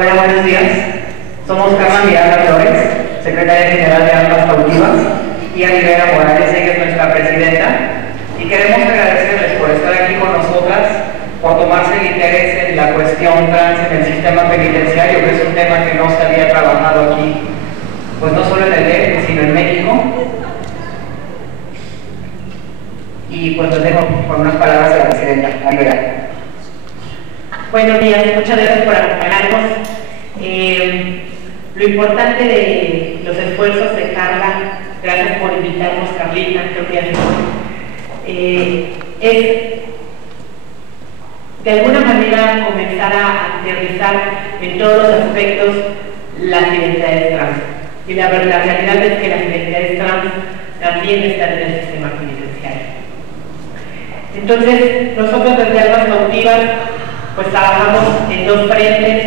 Hola, buenos días. Somos Carla Miranda Flores, secretaria general de Almas Cautivas, y a Rivera Morales, que es nuestra presidenta, y queremos agradecerles por estar aquí con nosotras, por tomarse el interés en la cuestión trans en el sistema penitenciario, que es un tema que no se había trabajado aquí, pues no solo en el DF, sino en México. Y pues les dejo con unas palabras de la presidenta, Rivera. Buenos días, muchas gracias por acompañarnos. Lo importante de los esfuerzos de Carla, gracias por invitarnos, Carlita, creo que ya es de alguna manera comenzar a aterrizar en todos los aspectos las identidades trans. Y la realidad es que las identidades trans también están en el sistema penitenciario. Entonces, nosotros desde Almas Cautivas pues trabajamos en dos frentes,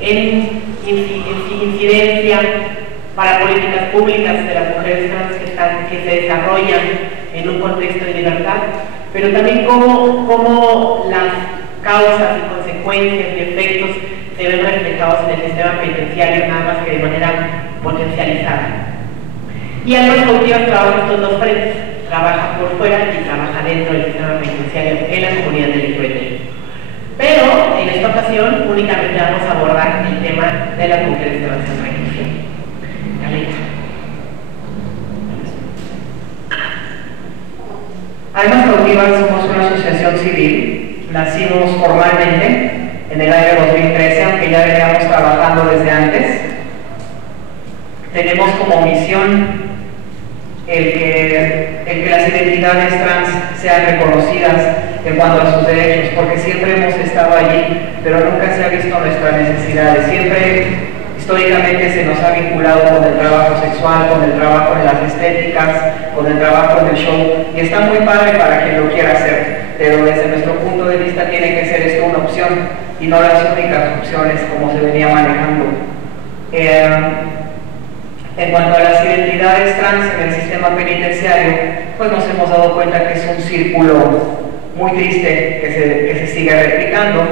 en incidencia para políticas públicas de las mujeres trans que se desarrollan en un contexto de libertad, pero también cómo las causas y consecuencias y efectos se ven reflejados en el sistema penitenciario, nada más que de manera potencializada. Y Almas Cautivas trabaja estos dos frentes, trabaja por fuera y trabaja dentro del sistema penitenciario en la comunidad LGBTI. Pero en esta ocasión únicamente vamos a abordar el tema de las mujeres trans en religión. Almas Cautivas somos una asociación civil, nacimos formalmente en el año 2013, aunque ya veníamos trabajando desde antes. Tenemos como misión el que las identidades trans sean reconocidas en cuanto a sus derechos, porque siempre hemos estado allí, pero nunca se ha visto nuestras necesidades. Siempre, históricamente, se nos ha vinculado con el trabajo sexual, con el trabajo en las estéticas, con el trabajo en el show, y está muy padre para quien lo quiera hacer, pero desde nuestro punto de vista tiene que ser esto una opción, y no las únicas opciones como se venía manejando. En cuanto a las identidades trans en el sistema penitenciario, pues nos hemos dado cuenta que es un círculo muy triste que se sigue replicando,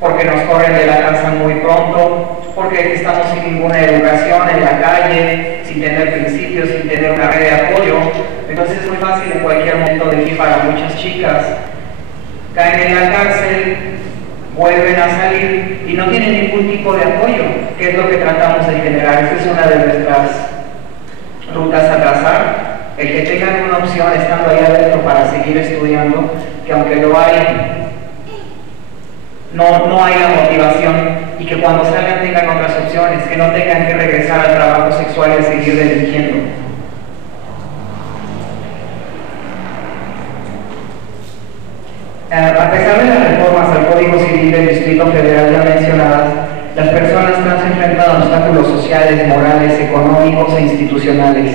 porque nos corren de la casa muy pronto, porque estamos sin ninguna educación en la calle, sin tener principios, sin tener una red de apoyo. Entonces es muy fácil en cualquier momento decir para muchas chicas, caen en la cárcel, vuelven a salir y no tienen ningún tipo de apoyo, que es lo que tratamos de generar. Esta es una de nuestras rutas a trazar, el que tengan una opción estando ahí adentro para seguir estudiando, que aunque lo hay, no hay la motivación, y que cuando salgan tengan otras opciones, que no tengan que regresar al trabajo sexual y seguir delinquiendo. A pesar de las reformas al Código Civil del Distrito Federal ya mencionadas, las personas trans enfrentan obstáculos sociales, morales, económicos e institucionales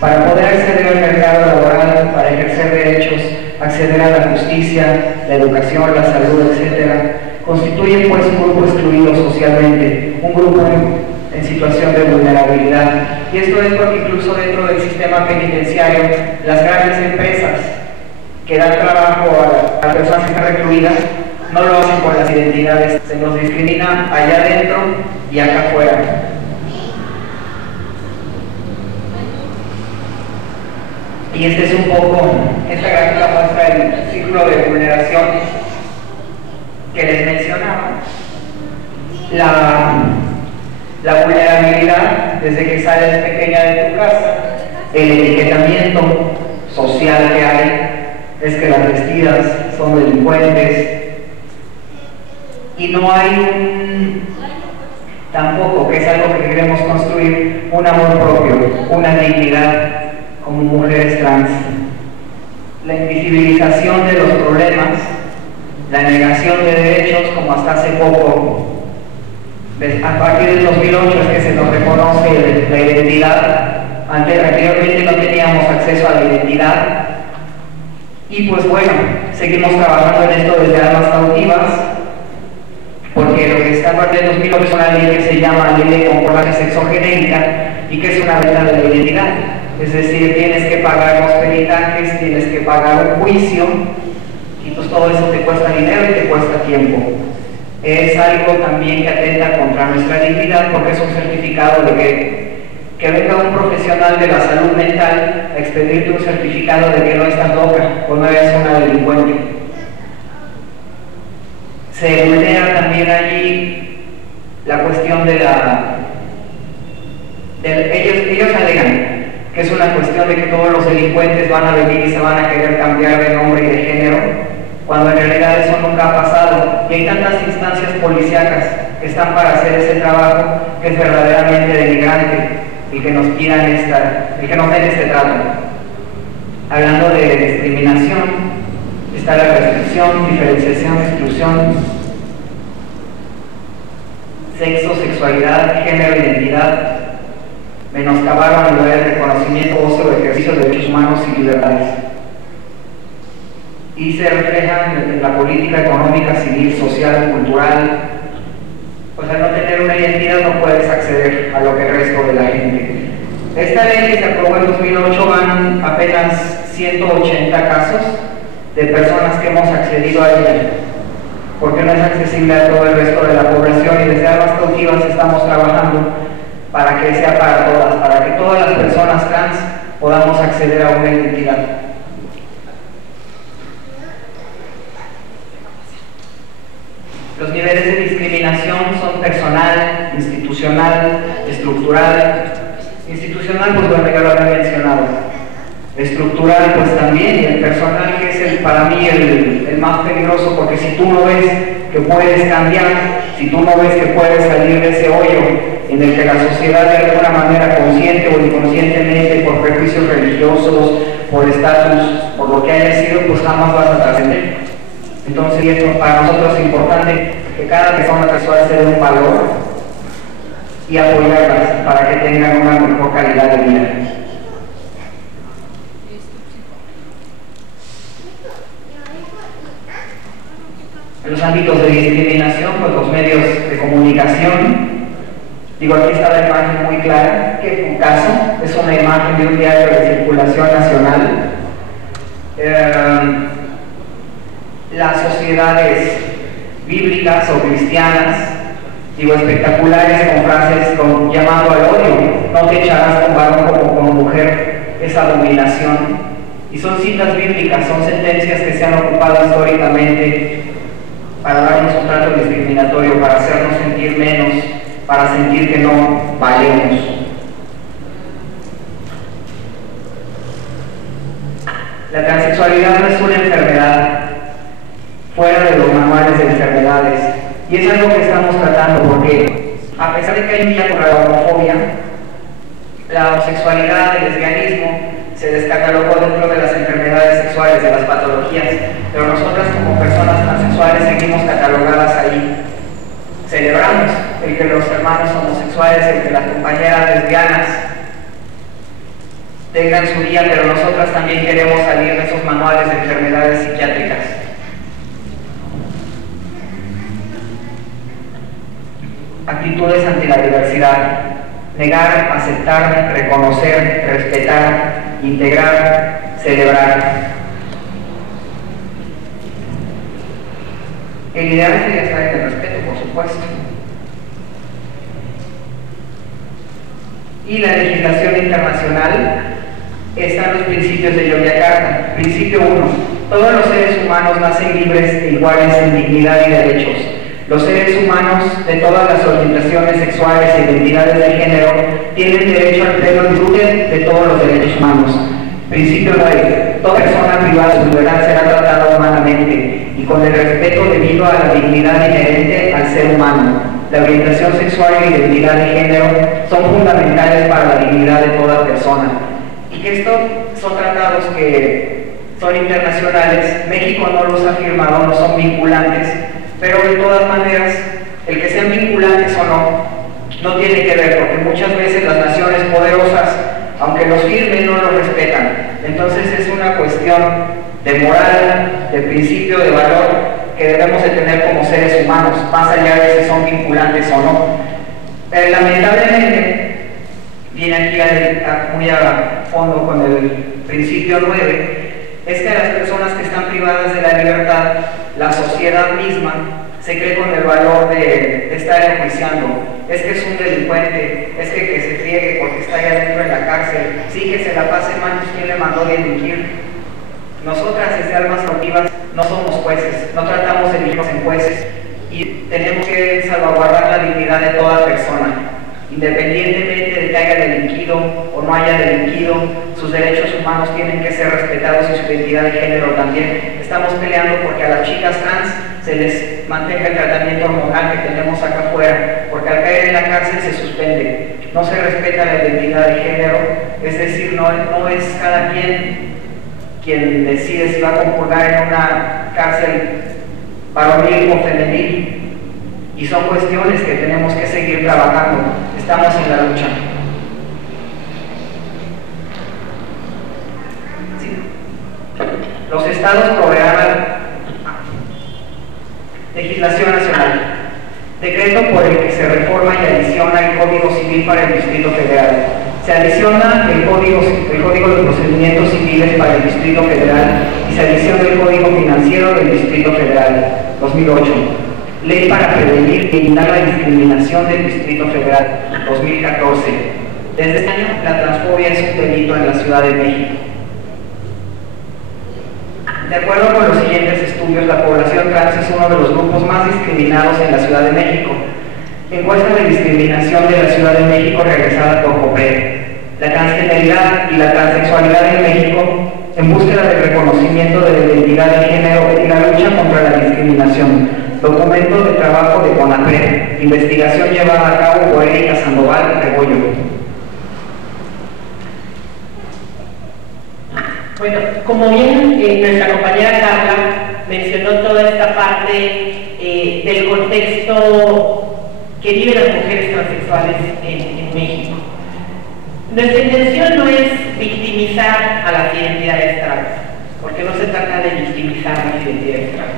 para poder acceder al mercado laboral, para ejercer derechos, acceder a la justicia, la educación, la salud, etc. Constituyen pues un grupo excluido socialmente, un grupo en situación de vulnerabilidad. Y esto es porque incluso dentro del sistema penitenciario, las grandes empresas que dan trabajo a las personas que están recluidas no lo hacen con las identidades, se nos discrimina allá adentro y acá afuera. Y este es un poco, esta gráfica muestra el ciclo de vulneración que les mencionaba. La vulnerabilidad desde que sales pequeña de tu casa, el etiquetamiento social que hay es que las vestidas son delincuentes, y no hay tampoco, que es algo que queremos construir, un amor propio, una dignidad como mujeres trans. La invisibilización de los problemas, la negación de derechos, como hasta hace poco, a partir del 2008 es que se nos reconoce la identidad. Anteriormente no teníamos acceso a la identidad, y pues bueno, seguimos trabajando en esto desde Almas Cautivas, porque lo que está a partir del 2008 es una ley que se llama Ley de Concordancia Sexogenérica, y que es una venta de la identidad. Es decir, tienes que pagar los peritajes, tienes que pagar un juicio, y pues todo eso te cuesta dinero y te cuesta tiempo. es algo también que atenta contra nuestra dignidad, porque es un certificado de que venga un profesional de la salud mental a expedirte un certificado de que no estás loca o no eres una delincuente. Se vulnera también allí la cuestión de ellos alegan que es una cuestión de que todos los delincuentes van a venir y se van a querer cambiar de nombre y de género, cuando en realidad eso nunca ha pasado, y hay tantas instancias policíacas que están para hacer ese trabajo que es verdaderamente denigrante el que nos pidan el que nos den este trato. Hablando de discriminación, está la restricción, diferenciación, exclusión, sexo, sexualidad, género, identidad, menoscabar la unidad de reconocimiento, goce o ejercicio de derechos humanos y libertades. Y se reflejan en la política económica, civil, social, cultural. Pues al no tener una identidad no puedes acceder a lo que el resto de la gente. Esta ley que se aprobó en 2008 van apenas 180 casos de personas que hemos accedido a ella, porque no es accesible a todo el resto de la población, y desde Armas Cautivas estamos trabajando para que sea para todas, para que todas las personas trans podamos acceder a una identidad. Los niveles de discriminación son personal, institucional, estructural. Institucional, pues bueno, ya lo había mencionado. Estructural, pues también, y el personal, que es para mí el más peligroso, porque si tú no ves que puedes cambiar, si tú no ves que puedes salir de ese hoyo en el que la sociedad de alguna manera consciente o inconscientemente, por prejuicios religiosos, por estatus, por lo que haya sido, pues jamás vas a trascender. Entonces, esto para nosotros es importante que cada persona sexual se dé un valor y apoyarlas para que tengan una mejor calidad de vida. En los ámbitos de discriminación, pues los medios de comunicación, digo, aquí está la imagen muy clara, que en tu caso es una imagen de un diario de circulación nacional. Las sociedades bíblicas o cristianas, digo, espectaculares, con frases llamando al odio: no te echarás con varón como con mujer, es abominación. Y son citas bíblicas, son sentencias que se han ocupado históricamente para darnos un trato discriminatorio, para hacernos sentir menos, para sentir que no valemos. La transexualidad no es una enfermedad fuera de los manuales de enfermedades, y es algo que estamos tratando, porque a pesar de que hay un día contra la homofobia, la homosexualidad, el lesbianismo se descatalogó dentro de las enfermedades sexuales, de las patologías, pero nosotras como personas transexuales seguimos catalogadas ahí. Celebramos el que los hermanos homosexuales, el que las compañeras lesbianas tengan su día, pero nosotras también queremos salir de esos manuales de enfermedades psiquiátricas. Actitudes ante la diversidad: negar, aceptar, reconocer, respetar, integrar, celebrar. El ideal sería estar en el respeto, por supuesto. Y la legislación internacional están los principios de Yogyakarta. Principio 1. Todos los seres humanos nacen libres e iguales en dignidad y derechos. Los seres humanos de todas las orientaciones sexuales e identidades de género tienen derecho al pleno disfrute de todos los derechos humanos. Principio 9. Toda persona privada de su libertad será tratada humanamente y con el respeto debido a la dignidad inherente al ser humano. La orientación sexual y la identidad de género son fundamentales para la dignidad de toda persona. Y que estos son tratados que son internacionales. México no los ha firmado, no son vinculantes, pero de todas maneras, el que sean vinculantes o no tiene que ver, porque muchas veces las naciones poderosas, aunque los firmen, no los respetan. Entonces es una cuestión de moral, de principio, de valor que debemos de tener como seres humanos, más allá de si son vinculantes o no. Lamentablemente, viene aquí muy a fondo con el principio 9, es que a las personas que están privadas de la libertad, la sociedad misma se cree con el valor de estar enjuiciando. Es que es un delincuente, es que se friegue porque está allá adentro en la cárcel, sí, que se la pase mal, ¿quién le mandó delinquir? Nosotras, desde Almas Cautivas, no somos jueces, no tratamos de dirigirnos en jueces y tenemos que salvaguardar la dignidad de toda persona, independientemente de que haya delinquido o no haya delinquido. Sus derechos humanos tienen que ser respetados y su identidad de género también. Estamos peleando porque a las chicas trans se les mantenga el tratamiento hormonal que tenemos acá afuera, porque al caer en la cárcel se suspende, no se respeta la identidad de género, es decir, no es cada quien decide si va a concurrir en una cárcel varonil o femenil, y son cuestiones que tenemos que seguir trabajando. Estamos en la lucha. Sí. Los estados proveerán legislación nacional, decreto por el que se reforma y adiciona el Código Civil para el Distrito Federal. Se adiciona el Código de Procedimientos Civiles para el Distrito Federal y se adiciona el Código Financiero del Distrito Federal, 2008. Ley para prevenir y eliminar la discriminación del Distrito Federal, 2014. Desde este año, la transfobia es un delito en la Ciudad de México. De acuerdo con los siguientes estudios, la población trans es uno de los grupos más discriminados en la Ciudad de México. Encuesta de discriminación de la Ciudad de México realizada por COPRED. La transgeneridad y la transexualidad en México, en búsqueda del reconocimiento de la identidad de género y la lucha contra la discriminación. Documento de trabajo de CONAPRED. Investigación llevada a cabo por Erika Sandoval Rebollo. Bueno, como bien nuestra compañera Carla mencionó toda esta parte del contexto que viven las mujeres transexuales en México. Nuestra intención no es victimizar a las identidades trans, porque no se trata de victimizar a las identidades trans.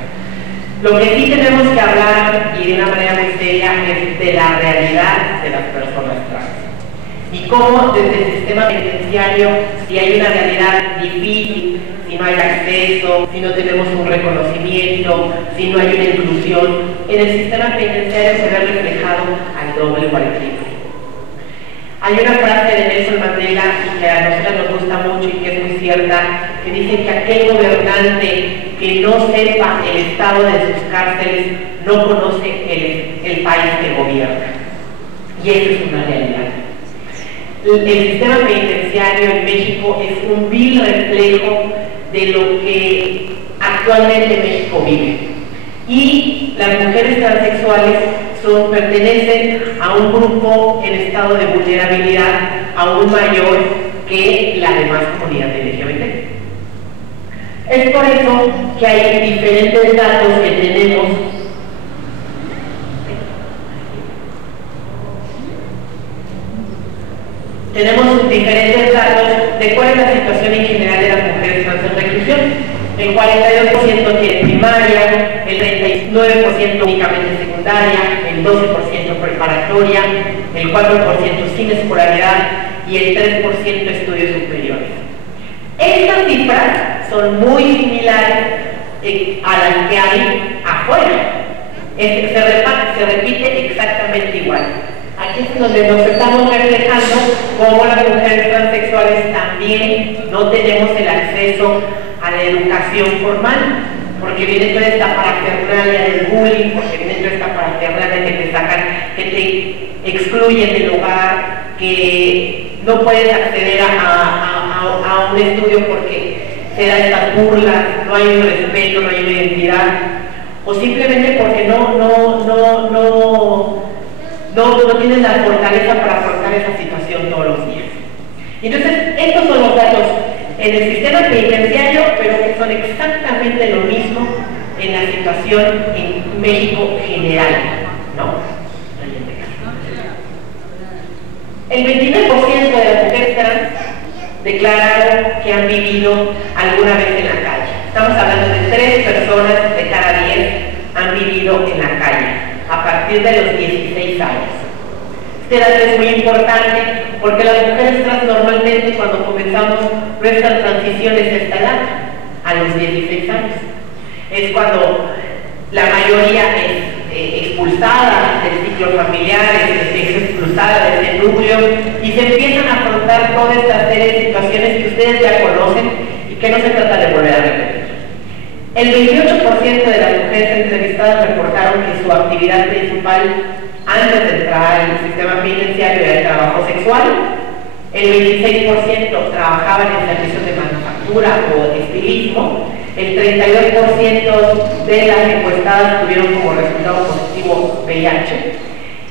Lo que sí tenemos que hablar, y de una manera muy seria, es de la realidad de las personas trans. Y cómo desde el sistema penitenciario, si hay una realidad difícil, si no hay acceso, si no tenemos un reconocimiento, si no hay una inclusión, en el sistema penitenciario se ve reflejado al doble o al triple. Hay una frase de Nelson Mandela que a nosotros nos gusta mucho y que es muy cierta, que dice que aquel gobernante que no sepa el estado de sus cárceles no conoce el país que gobierna. Y eso es una realidad. El sistema penitenciario en México es un vil reflejo de lo que actualmente México vive. Y las mujeres transexuales pertenecen a un grupo en estado de vulnerabilidad aún mayor que la demás comunidad LGBT. Es por eso que hay diferentes datos que tenemos diferentes datos de cuál es la situación en general de las mujeres trans en reclusión. El 42% tiene primaria, el 39% únicamente secundaria, el 12% preparatoria, el 4% sin escolaridad y el 3% estudios superiores. Estas cifras son muy similares a las que hay afuera. Se repite exactamente igual. Aquí es donde nos estamos reflejando cómo las mujeres transexuales también no tenemos el acceso a la educación formal, porque viene toda esta parafernalia del bullying, porque viene toda esta parafernalia que te sacan, que te excluyen del hogar, que no puedes acceder a un estudio porque se dan estas burlas, no hay un respeto, no hay una identidad, o simplemente porque no tienes la fortaleza para afrontar esa situación todos los días. Entonces, estos son los datos en el sistema penitenciario, pero que son exactamente lo mismo en la situación en México general, ¿no? El 29% de las mujeres trans declararon que han vivido alguna vez en la calle. Estamos hablando de 3 personas de cada 10 han vivido en la calle a partir de los 16 años. Este dato es muy importante porque las mujeres trans normalmente cuando comenzamos nuestras transiciones a esta edad, a los 16 años, es cuando la mayoría es expulsada del ciclo familiar, es expulsada de ese núcleo, y se empiezan a afrontar toda esta serie de situaciones que ustedes ya conocen y que no se trata de volver a repetir. El 28% de las mujeres entrevistadas reportaron que su actividad principal antes de entrar en el sistema penitenciario era el trabajo sexual. El 26% trabajaban en servicios de manufactura o de estilismo. El 32% de las encuestadas tuvieron como resultado positivo VIH.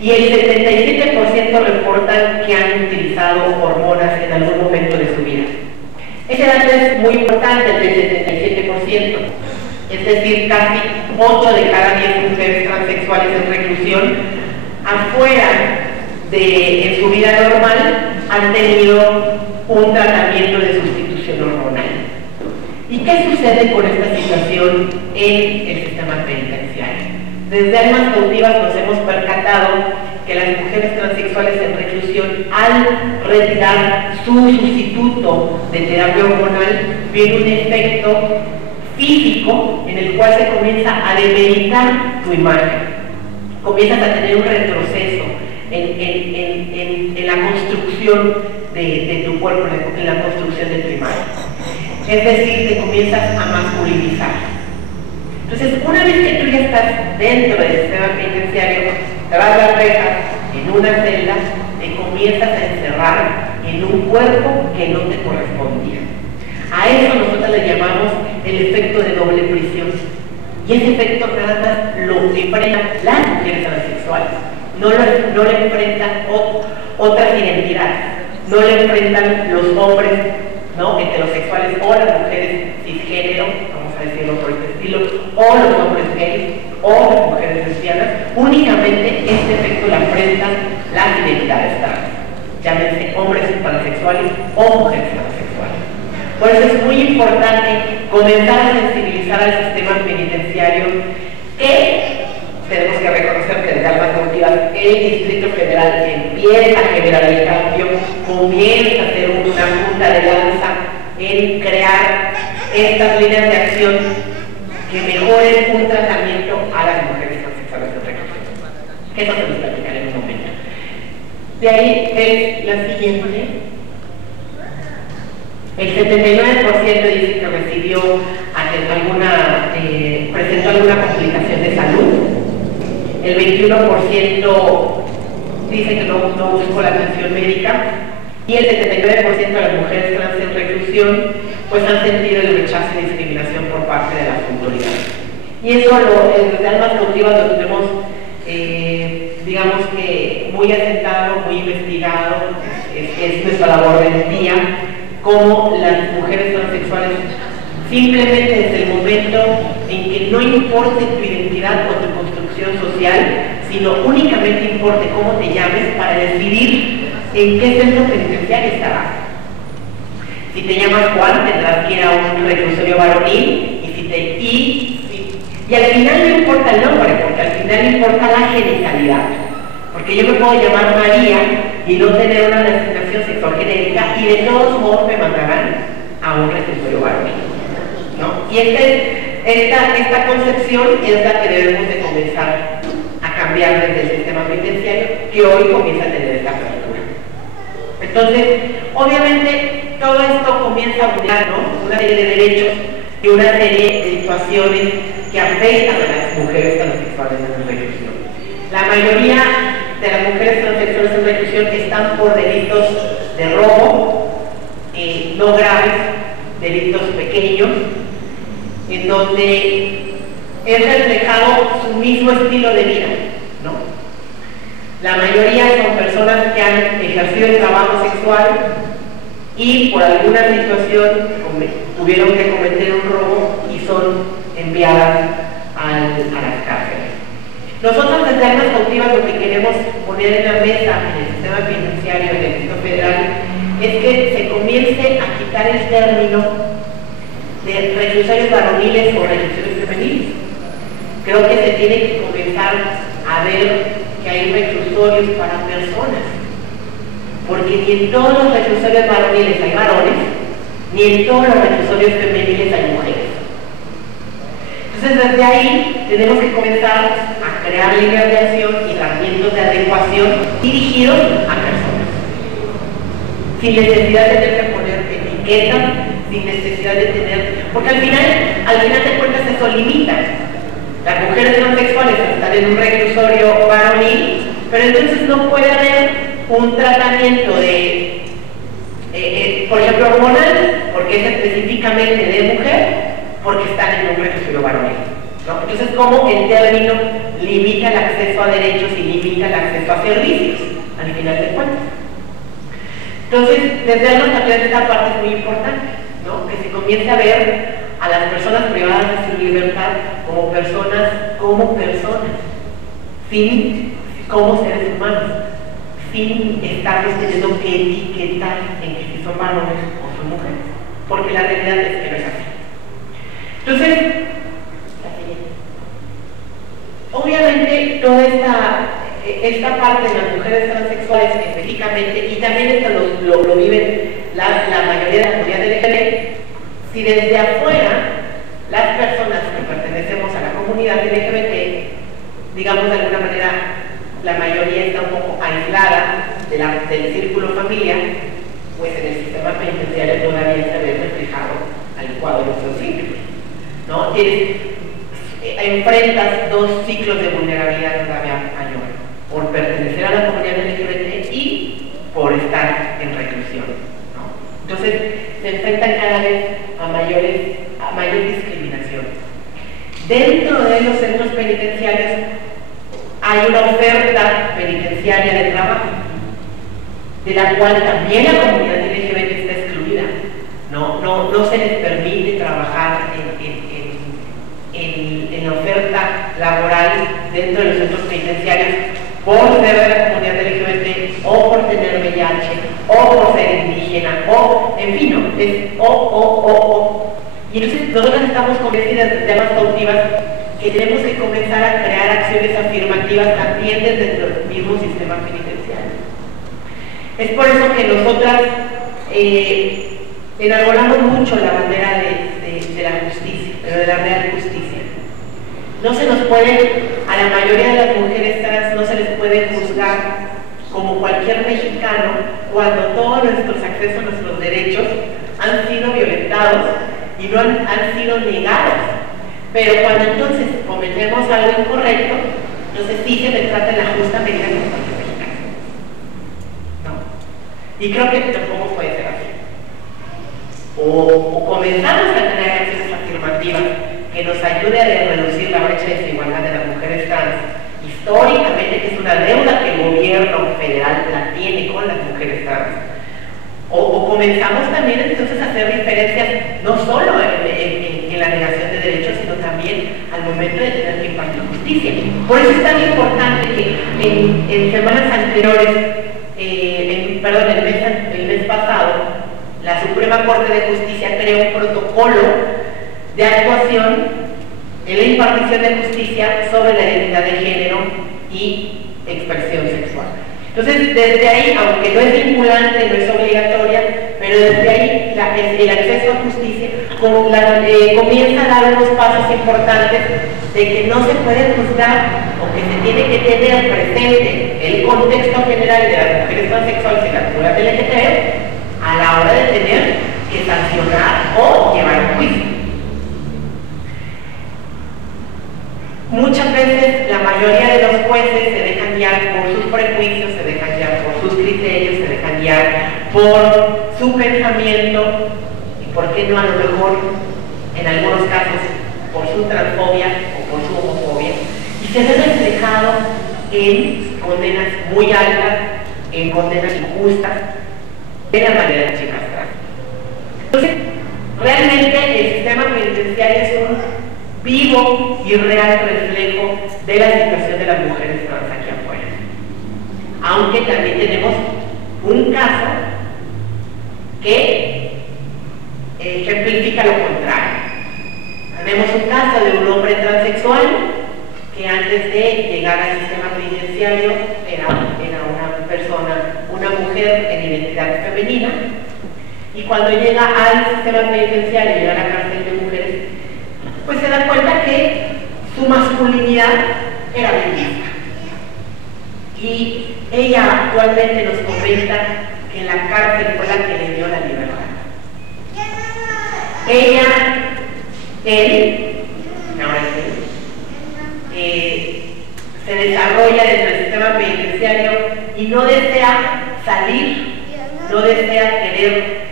Y el 77% reportan que han utilizado hormonas en algún momento de su vida. Ese dato es muy importante, el del 77%. Es decir, casi 8 de cada 10 mujeres transexuales en reclusión, afuera de en su vida normal, han tenido un tratamiento de sustitución hormonal. ¿Y qué sucede con esta situación en el sistema penitenciario? Desde Almas Cautivas nos hemos percatado que las mujeres transexuales en reclusión, al retirar su sustituto de terapia hormonal, viene un efecto físico en el cual se comienza a demeritar tu imagen. Comienzas a tener un retroceso en la construcción de tu cuerpo, en la construcción de tu imagen. Es decir, te comienzas a masculinizar. Entonces, una vez que tú ya estás dentro del sistema penitenciario, tras las rejas, en una celda, te comienzas a encerrar en un cuerpo que no te correspondía. A eso nosotros le llamamos el efecto de doble prisión. Y ese efecto nada más lo enfrentan las mujeres transexuales. No le enfrentan otras identidades. No le enfrentan los hombres, ¿no?, heterosexuales, o las mujeres cisgénero, vamos a decirlo por este estilo, o los hombres gays, o las mujeres lesbianas. Únicamente este efecto lo enfrentan las identidades trans. Llámense hombres transexuales o mujeres transexuales. Por eso es muy importante comenzar a sensibilizar al sistema penitenciario, que tenemos que reconocer que desde Almas Cautivas el Distrito Federal empieza a generar el cambio, comienza a hacer una punta de lanza en crear estas líneas de acción que mejoren un tratamiento a las mujeres transexuales en reclusión. Eso se los platicaré en un momento. De ahí es la siguiente. El 79% dice que recibió presentó alguna complicación de salud. El 21% dice que no buscó la atención médica. Y el 79% de las mujeres trans en reclusión pues han sentido el rechazo y discriminación por parte de las autoridades. Y eso desde Almas Cautivas lo tenemos, digamos que muy asentado, muy investigado. Es nuestra labor del día, cómo las mujeres transexuales, simplemente desde el momento en que no importe tu identidad o tu construcción social, sino únicamente importe cómo te llames para decidir en qué centro penitenciario estarás. Si te llamas Juan, tendrás que ir a un reclusorio varonil, y al final no importa el nombre, porque al final importa la genitalidad. Porque yo me puedo llamar María y no tener una designación sexual genérica, y de todos modos me mandarán a un reclusorio varonil, ¿no? Y esta concepción es la que debemos de comenzar a cambiar desde el sistema penitenciario, que hoy comienza a tener esta apertura. Entonces, obviamente, todo esto comienza a vulnerar, ¿no?, una serie de derechos y una serie de situaciones que afectan a las mujeres transexuales en reclusión. La mayoría de las mujeres transexuales en reclusión están por delitos de robo, no graves, delitos pequeños, en donde es reflejado su mismo estilo de vida, ¿no? La mayoría son personas que han ejercido el trabajo sexual y por alguna situación tuvieron que cometer un robo y son enviadas a las cárceles. Nosotros desde Almas Cautivas lo que queremos poner en la mesa en el sistema penitenciario del Distrito Federal es que se comience a quitar el término de reclusorios varoniles o reclusorios femeniles. Creo que se tiene que comenzar a ver que hay reclusorios para personas, porque ni en todos los reclusorios varoniles hay varones, ni en todos los reclusorios femeniles hay mujeres. Entonces desde ahí tenemos que comenzar a crear líneas de acción y tratamientos de adecuación dirigidos a personas, sin necesidad de tener que poner etiquetas, sin necesidad de tener, porque al final de cuentas eso limita. Las mujeres transexuales están en un reclusorio varonil, pero entonces no puede haber un tratamiento de, por ejemplo, hormonal, porque es específicamente de mujer, porque están en un reclusorio varonil, ¿no? Entonces, ¿cómo el término limita el acceso a derechos y limita el acceso a servicios, al final de cuentas? Entonces, desde darnos también esta parte es muy importante, ¿no? Que se comience a ver a las personas privadas de su libertad como personas, como seres humanos, sin estarlos teniendo que etiquetar en que si son varones o son mujeres, porque la realidad es que no es así. Entonces, obviamente toda esta parte de las mujeres transexuales específicamente, y también esto lo viven la mayoría de la comunidad LGBT, si desde afuera las personas que pertenecemos a la comunidad LGBT, digamos de alguna manera, la mayoría está un poco aislada del círculo familiar, pues en el sistema penitenciario todavía se ve reflejado al cuadro de esos ciclos, ¿no? Enfrentas dos ciclos de vulnerabilidad todavía mayor, por pertenecer a la comunidad LGBT y por estar en reclusión, ¿no? Entonces se enfrentan cada vez a mayor discriminación. Dentro de los centros penitenciarios hay una oferta penitenciaria de trabajo, de la cual también la comunidad LGBT está excluida. No se les permite trabajar en la oferta laboral dentro de los centros penitenciarios por ser de la comunidad LGBT, o por tener VIH, o por ser indígena, o, en fin, ¿no? Es Y entonces nosotros estamos convencidas de temas cautivas que tenemos que comenzar a crear acciones afirmativas también desde el mismo sistema penitenciario. Es por eso que nosotras enarbolamos mucho la bandera de la justicia, pero de la real justicia. No se nos puede, a la mayoría de las mujeres trans, no se les puede juzgar como cualquier mexicano cuando todos nuestros accesos a nuestros derechos han sido violentados y no han sido negados. Pero cuando entonces cometemos algo incorrecto, entonces sí se le trata en la justa medida como cualquier mexicano, ¿no? Y creo que tampoco puede ser así. O comenzamos a tener acciones afirmativas que nos ayude a reducir la brecha de desigualdad de las mujeres trans, históricamente, que es una deuda que el gobierno federal la tiene con las mujeres trans, o comenzamos también entonces a hacer diferencias no solo en la negación de derechos, sino también al momento de tener que impartir justicia. Por eso es tan importante que en semanas anteriores, el mes pasado, la Suprema Corte de Justicia creó un protocolo de actuación en la impartición de justicia sobre la identidad de género y expresión sexual. Entonces, desde ahí, aunque no es vinculante, no es obligatoria, pero desde ahí el acceso a justicia comienza a dar unos pasos importantes de que no se puede juzgar o que se tiene que tener presente el contexto general de las mujeres transexuales y la comunidad LGBT a la hora de tener que sancionar o llevar a juicio. Muchas veces la mayoría de los jueces se dejan guiar por sus prejuicios, se dejan guiar por sus criterios, se dejan guiar por su pensamiento y, por qué no, a lo mejor, en algunos casos, por su transfobia o por su homofobia, y se ve reflejado en condenas muy altas, en condenas injustas de la mayoría de las chicas trans. Entonces, realmente el sistema penitenciario es un vivo y real reflejo de la situación de las mujeres trans aquí afuera. Aunque también tenemos un caso que ejemplifica lo contrario. Tenemos un caso de un hombre transexual que antes de llegar al sistema penitenciario era una persona, una mujer en identidad femenina, y cuando llega al sistema penitenciario, llega a la cárcel de mujeres, pues se da cuenta que su masculinidad era feminista. Y ella actualmente nos comenta que la cárcel fue la que le dio la libertad. Él, ahora sí, se desarrolla dentro del sistema penitenciario y no desea salir, no desea querer,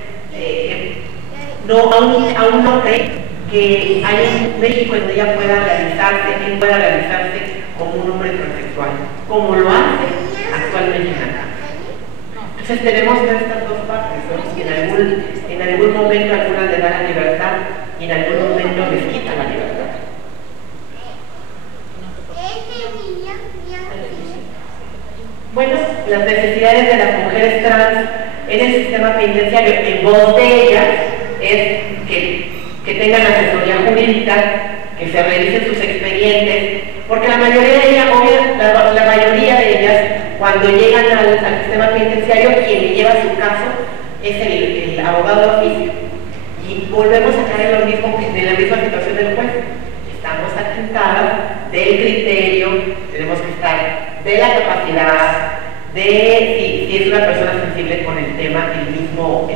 aún no cree que hay un México en donde ella pueda realizarse, él pueda realizarse como un hombre transexual, como lo hace actualmente en la cárcel. Entonces tenemos estas dos partes, ¿no? En algún momento algunas le dan la libertad y en algún momento les quita la libertad. Bueno, las necesidades de las mujeres trans en el sistema penitenciario, en voz de ellas, es que tengan asesoría jurídica, que se revisen sus expedientes, porque la mayoría de ellas, la mayoría de ellas, cuando llegan al sistema penitenciario, quien le lleva su caso es el abogado de oficio. Y volvemos a caer en la misma situación del juez. Estamos atentadas del criterio, tenemos que estar de la capacidad, de si es una persona sensible con el tema, el mismo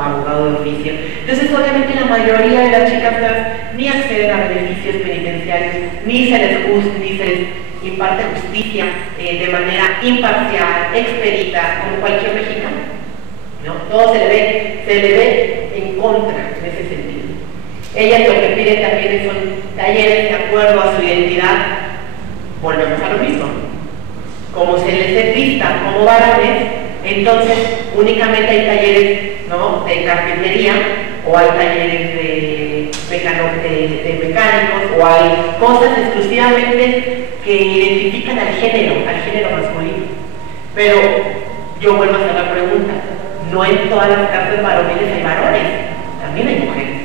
abogado de oficio. Entonces, obviamente, la mayoría de las chicas trans ni acceden a beneficios penitenciarios, ni se les imparte justicia de manera imparcial, expedita, como cualquier mexicano, ¿no? Todo se le ve en contra en ese sentido. Ellas lo que piden también son talleres de acuerdo a su identidad. Volvemos a lo mismo. Como se les es vista como varones, entonces únicamente hay talleres, ¿no?, de carpintería, o hay talleres de mecánicos, o hay cosas exclusivamente que identifican al género masculino. Pero yo vuelvo a hacer la pregunta, no en todas las cárceles varoniles hay varones, también hay mujeres.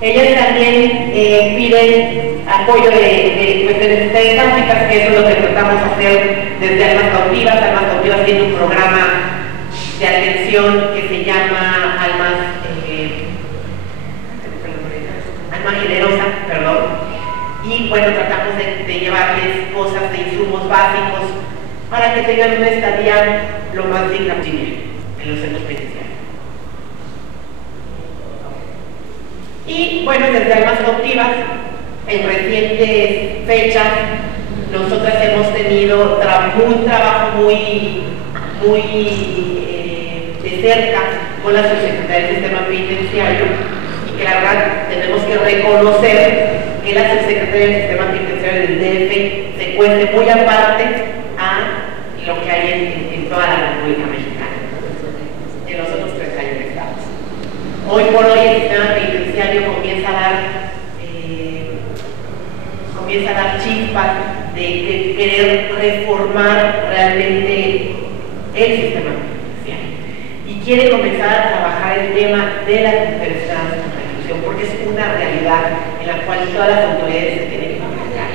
Ellas también piden apoyo de cuestiones tácticas, que eso es lo que tratamos de hacer desde Almas Cautivas. Almas Cautivas tiene un programa de atención que se llama Alma Generosa, y bueno, tratamos de llevarles cosas de insumos básicos para que tengan una estadía lo más digna posible en los centros penitenciarios. Y bueno, desde Almas Cautivas, en recientes fechas, nosotras hemos tenido un trabajo muy de cerca con la subsecretaría del sistema penitenciario, y que la verdad tenemos que reconocer que la subsecretaría del sistema penitenciario del DF se cueste muy aparte a lo que hay en toda la República Mexicana, en los otros 31 estados. Hoy por hoy el sistema penitenciario comienza a dar chispas de querer reformar realmente el sistema penitenciario, y quiere comenzar a trabajar el tema de las mujeres trans en reclusión, porque es una realidad en la cual todas las autoridades se tienen que comunicar.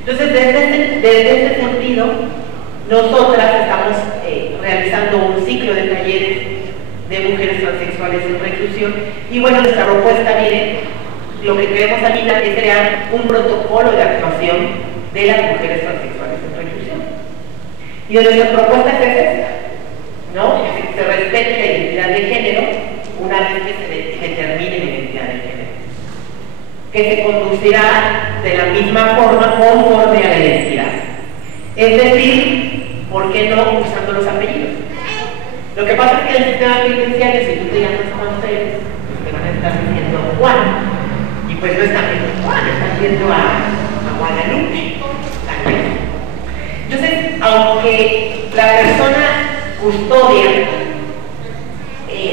Entonces, desde este sentido, nosotras estamos realizando un ciclo de talleres de mujeres transexuales en reclusión, y bueno, nuestra propuesta, miren, lo que queremos habilitar es crear un protocolo de actuación de las mujeres transexuales en reclusión. Y nuestra propuesta es esta, ¿no? Que se respete la identidad de género una vez que se determine la identidad de género, que se conducirá de la misma forma conforme a la identidad. Es decir, ¿por qué no usando los apellidos? Lo que pasa es que el sistema penitenciario, si tú te llamas Juan Pérez, pues te van a estar diciendo Juan, y pues no están viendo Juan, están viendo a Guadalupe. Entonces, aunque la persona custodia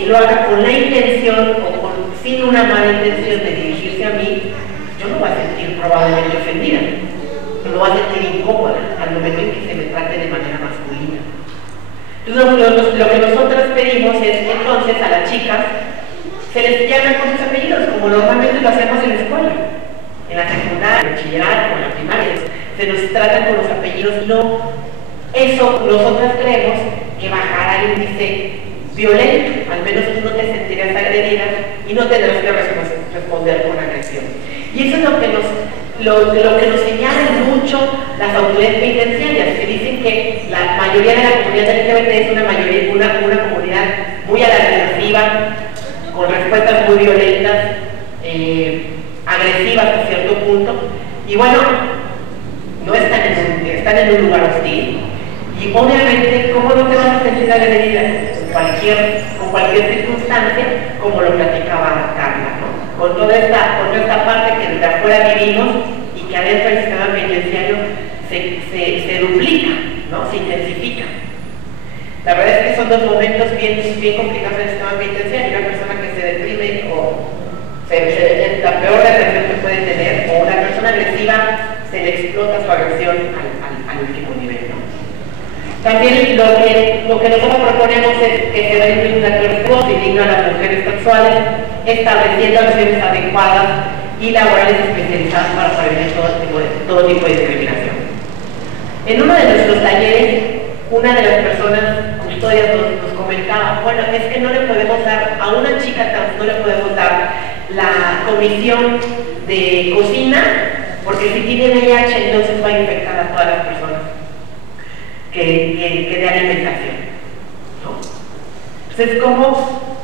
lo haga con la intención o sin una mala intención de dirigirse a mí, yo no voy a sentir probablemente ofendida, no voy a sentir incómoda al momento en que se me trate de manera masculina. Entonces, lo que nosotros pedimos es que entonces a las chicas se les llame con sus apellidos, como normalmente lo hacemos en la escuela, en la secundaria, en el bachillerato, en la primaria. Se nos trata con los apellidos, y no, eso nosotras creemos que bajará el índice violento, al menos tú no te sentirás agredida y no tendrás que responder con agresión. Y eso es lo que lo que nos señalan mucho las autoridades penitenciarias, que dicen que la mayoría de la comunidad LGBT es una comunidad muy a la defensiva, con respuestas muy violentas, agresivas a cierto punto, y bueno, no están en un lugar hostil, y obviamente, ¿cómo no te vas a sentir agredida? Con cualquier circunstancia, como lo platicaba Carla, ¿no? Con toda esta parte que desde afuera vivimos y que adentro del sistema penitenciario se duplica, ¿no? Se intensifica. La verdad es que son dos momentos bien complicados en el sistema penitenciario. Una persona que se deprime o la peor depresión que puede tener, o una persona agresiva se le explota su agresión al último nivel, ¿no? También lo que nosotros proponemos es que se den indicadores y dignos a las mujeres sexuales, estableciendo acciones adecuadas y laborales especializadas para prevenir todo tipo de discriminación. En uno de nuestros talleres, una de las personas custodias nos comentaba, bueno, es que no le podemos dar, a una chica trans no le podemos dar la comisión de cocina, porque si tiene VIH entonces va a infectar a todas las personas que de alimentación, ¿no? Entonces,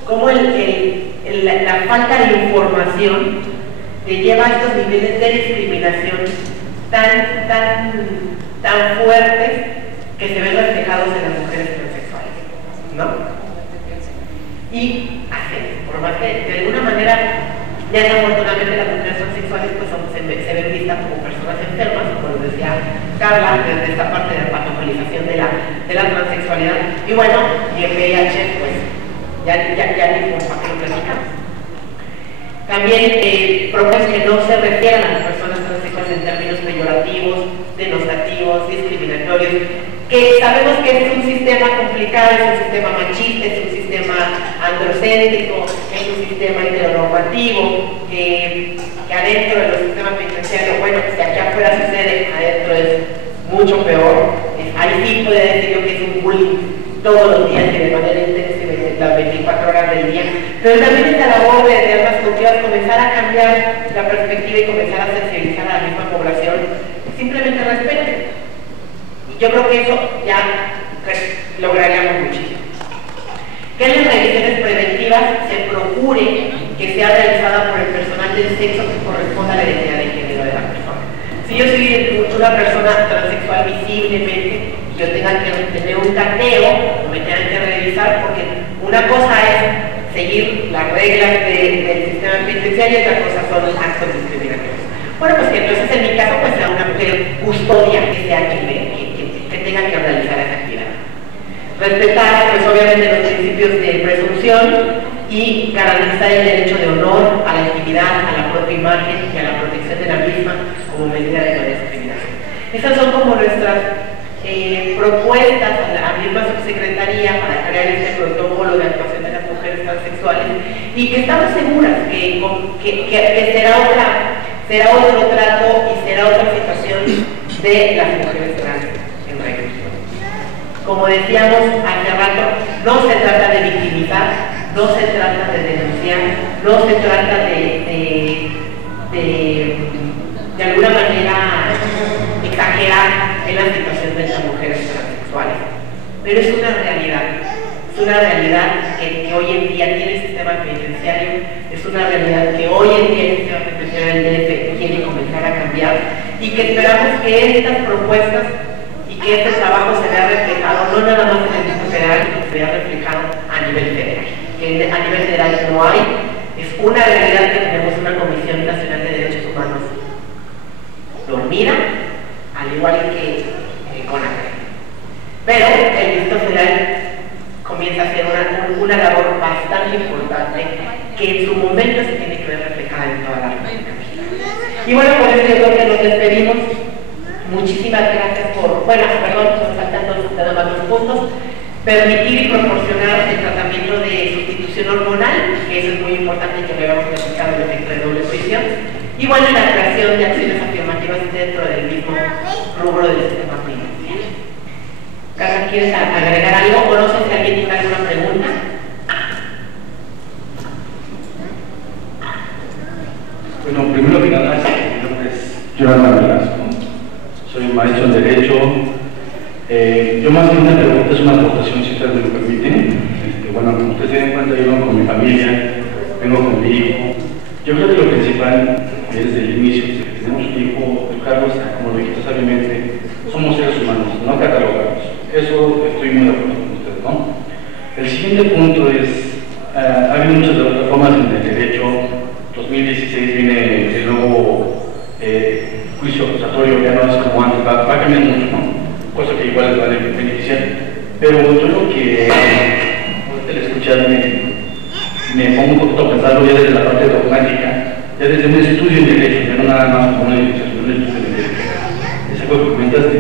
¿cómo la falta de información te lleva a estos niveles de discriminación tan fuertes que se ven reflejados en las mujeres transexuales, ¿no? Y así, por más que de alguna manera, ya desafortunadamente las mujeres transexuales pues se ven vistas como personas enfermas, como lo decía Carla, desde esta parte de la patologización de la transexualidad. Y bueno, y el VIH, pues ya ni por qué lo platicamos. También proponemos que no se refieran a las personas transexuales en términos peyorativos, denostativos, discriminatorios, que sabemos que es un sistema complicado, es un sistema machista, es un sistema androcéntrico, es un sistema heteronormativo, que adentro de los sistemas penitenciarios, bueno, si aquí afuera sucede, adentro es mucho peor. Ahí sí puede decir yo que es un bullying todos los días y de manera intensa las 24 horas del día, pero también esta labor de armas cultivas, comenzar a cambiar la perspectiva y comenzar a sensibilizar a la misma población, simplemente respeten. Y yo creo que eso ya lograríamos muchísimo. Que en las revisiones preventivas se procure que sea realizada por el personal del sexo que corresponda a la identidad de género de la persona. Si yo soy una persona transexual visiblemente, yo tenga que tener un cateo o me tengan que revisar, porque una cosa es seguir las reglas del sistema penitenciario y otra cosa son los actos discriminatorios. Bueno, pues que entonces en mi caso pues sea una mujer custodia que sea que tenga que realizar esa actividad. Respetar pues obviamente los principios de presunción y garantizar el derecho de honor a la intimidad, a la propia imagen y a la protección de la misma como medida de no discriminación. Esas son como nuestras propuestas a la misma subsecretaría para crear este protocolo de actuación de las mujeres transexuales, y que estamos seguras que será otro trato y será otra situación de las mujeres trans en reclusión. Como decíamos hace rato, no se trata de victimizar, no se trata de denunciar, no se trata de alguna manera exagerar en la situación de las mujeres transexuales, pero es una realidad que hoy en día tiene el sistema penitenciario, es una realidad que hoy en día el sistema penitenciario del DF quiere comenzar a cambiar, y que esperamos que estas propuestas y que este trabajo se vea reflejado no nada más en el Distrito Federal, sino que se vea reflejado a nivel federal. Que a nivel federal no hay, es una realidad que tenemos una Comisión Nacional de Derechos Humanos dormida, al igual que CONACYT. Pero el Distrito Federal comienza a hacer una labor bastante importante que en su momento se tiene que ver reflejada en toda la República. Y bueno, por eso yo creo que nos despedimos. Muchísimas gracias por, nos faltan nada más dos puntos. Permitir y proporcionar el tratamiento de sustitución hormonal, que eso es muy importante, que lo habíamos platicado, el efecto de doble prisión. Y bueno, la creación de acciones afirmativas dentro del mismo rubro del sistema penitenciario. Carla, ¿quieres agregar algo? O no sé si alguien tiene alguna pregunta. Bueno, primero que nada, mi nombre es Jonathan Velasco, soy maestro en Derecho. Yo más que una pregunta es una aportación, si ustedes me lo permiten. Bueno, como ustedes se den cuenta, yo vengo con mi familia, vengo con mi hijo. Yo creo que lo principal desde el inicio, desde que tenemos un hijo, educarlos, como lo dijiste sabiamente, somos seres humanos, no catalogados. Eso estoy muy de acuerdo con ustedes, ¿no? El siguiente punto es, ha habido muchas reformas en el derecho. 2016 viene el nuevo juicio acusatorio, ya no es como antes, va cambiando mucho, ¿no? Cosa que igual les va a beneficiar. Pero yo lo que al escucharme me pongo un poquito a pensarlo ya desde la parte dogmática, ya desde un estudio en derecho, ya no nada más como una estudio en derecho. Es algo que comentaste.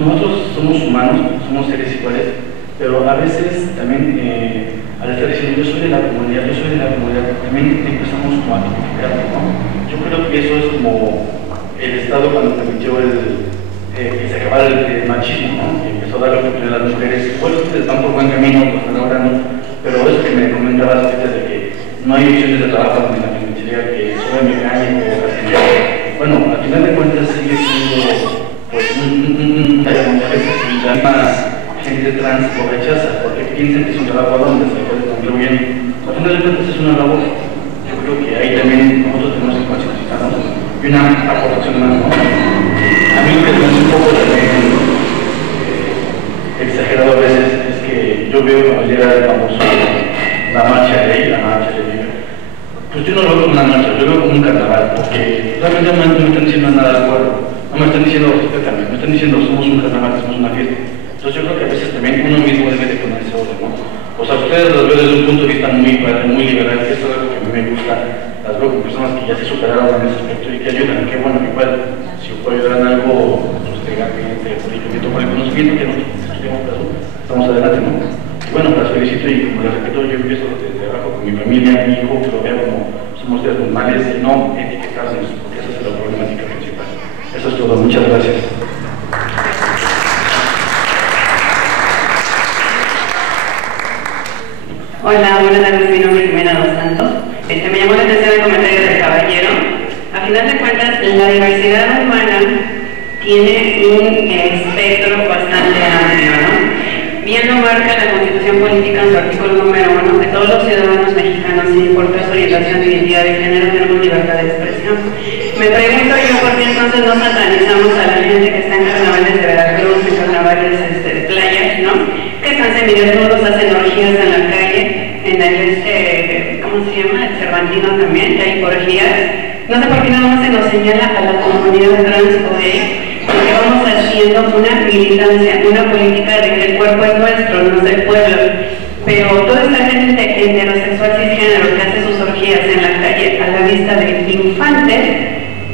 Nosotros somos humanos, somos seres iguales, pero a veces también al estar diciendo yo soy de la comunidad, también empezamos como a tipificarnos, ¿no? Yo creo que eso es como el Estado cuando permitió que se acabara el machismo, ¿no? Que empezó a dar la oportunidad a las mujeres. Igual ustedes van por buen camino, pues están logrando, pero eso que me comentabas ahorita de que no hay opciones de trabajo en la penitenciaria, que soy mecánico, bueno, al final de cuentas sigue siendo pues a veces la misma gente trans lo rechaza porque piensan que es un trabajo donde se puede cumplir bien. Al final de cuentas es una labor. Yo creo que ahí también nosotros tenemos que concientizarnos y una aportación más, ¿no? A mí me parece un poco también exagerado a veces, es que yo veo cuando llega el famoso la marcha de vida. Pues yo no lo veo como una marcha, yo lo veo como un carnaval, porque realmente no me están diciendo nada de acuerdo, no me están diciendo respétame, me están diciendo somos un carnaval, somos una fiesta. Entonces yo creo que a veces también uno mismo debe de poner ese orden, ¿no? O sea, ustedes los veo desde un punto de vista muy padre, muy liberal, que eso es algo que a mí me gusta, las veo con personas que ya se superaron en ese aspecto y que ayudan, que bueno, igual, si yo puedo ayudar en algo, pues legalmente, políticamente, por el conocimiento que nosotros estudiamos, estamos adelante, ¿no? Y bueno, las felicito y como les repito, yo empiezo desde abajo con mi familia, mi hijo, que lo veo como somos seres normales y no etiquetarnos, porque esa es la problemática principal. Eso es todo, muchas gracias. Hola, buenas tardes, mi nombre es Jimena Dos Santos. Me llamó la atención el comentario del caballero. A final de cuentas, la diversidad humana tiene un espectro bastante amplio, ¿no? Bien lo marca la Constitución Política en su artículo número 1, que todos los ciudadanos mexicanos, sin importar su orientación de identidad de género, tenemos libertad de expresión. Me pregunto yo por qué entonces no satanizamos a la gente que está en carnavales de Veracruz, en carnavales de playas, ¿no? Que están semidesnudos, hacen orgías en la calle, en el, ¿cómo se llama? El Cervantino también, que hay orgías. No sé por qué nada más se nos señala a la comunidad trans o gay, porque vamos haciendo una militancia, una política de que el cuerpo es nuestro, no es del pueblo. Pero toda esta gente heterosexual cisgénero que hace sus orgías en la calle a la vista de infantes,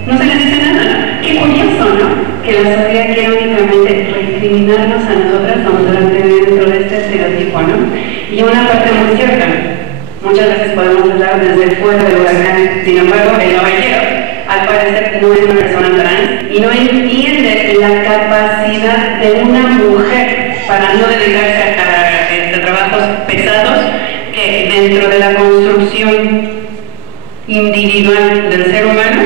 no se les dice nada. Qué curioso, ¿no? Que la sociedad quiere únicamente recriminarnos a nosotras, vamos a dentro de este estereotipo, ¿no? Y una parte muy cierta, muchas veces podemos hablar desde fuera del huracán, sin embargo, el caballero, al parecer, no es una persona trans y no entiende la capacidad de una mujer para no dedicarse a trabajos pesados que dentro de la construcción individual del ser humano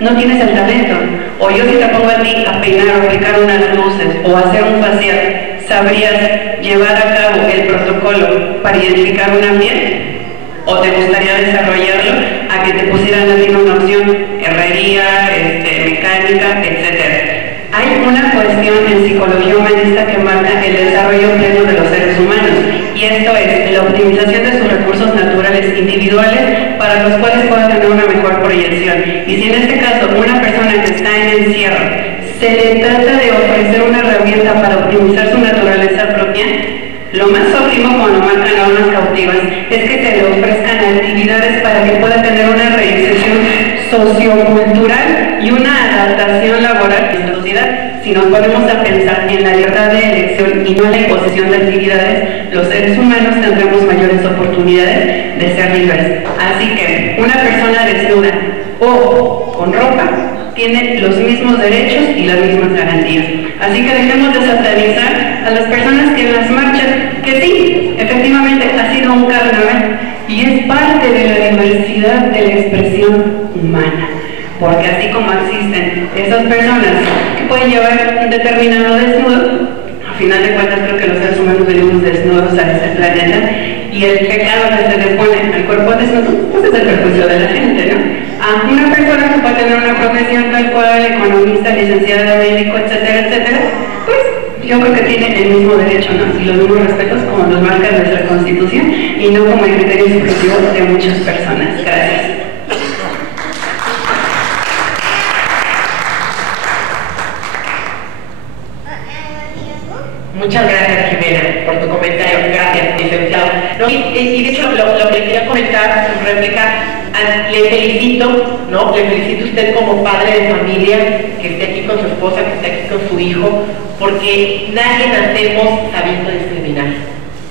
no tienes el talento. O yo si te pongo a ti a peinar o aplicar unas luces o hacer un facial, ¿sabrías llevar a cabo el protocolo para identificar una piel? ¿O te gustaría desarrollarlo a que te pusieran a ti una opción, herrería, mecánica, etcétera? Hay una cuestión en psicología humanista que marca el desarrollo pleno de los seres humanos, y esto es la optimización de sus recursos naturales individuales para los cuales pueda tener una mejor proyección. Y si en este caso una persona que está en encierro se le trata de ofrecer una herramienta para optimizar su naturaleza propia, lo más óptimo, como lo marcan normas cautivas, es que se le ofrezcan actividades para que pueda tener una reinserción sociocultural y una adaptación laboral en la sociedad. Si nos ponemos a pensar en la libertad de elección y no en la imposición de actividades, los seres humanos tendremos mayores oportunidades de ser libres. Así que una persona desnuda o con ropa tiene los mismos derechos y las mismas garantías. Así que dejemos de satanizar a las personas que en las marchas, que sí, efectivamente ha sido un carnaval y es parte de la diversidad de la expresión humana. porque así como existen esas personas que pueden llevar un determinado desnudo, a final de cuentas creo que los seres humanos venimos desnudos a este planeta, y el pecado que se le pone al cuerpo desnudo, pues es el perjuicio de la gente, ¿no? A una persona que puede tener una profesión tal cual, economista, licenciada, médico, etcétera, etcétera, pues yo creo que tiene el mismo derecho, ¿no? Y los mismos respetos como nos marca nuestra Constitución, y no como el criterio subjetivo de muchas personas. Gracias. Muchas gracias, Jimena, por tu comentario. Gracias, licenciado. No, y de hecho, lo que quería comentar, su réplica, le felicito, ¿no? Le felicito a usted como padre de familia, que esté aquí con su esposa, que esté aquí con su hijo, porque nadie nacemos sabiendo discriminar,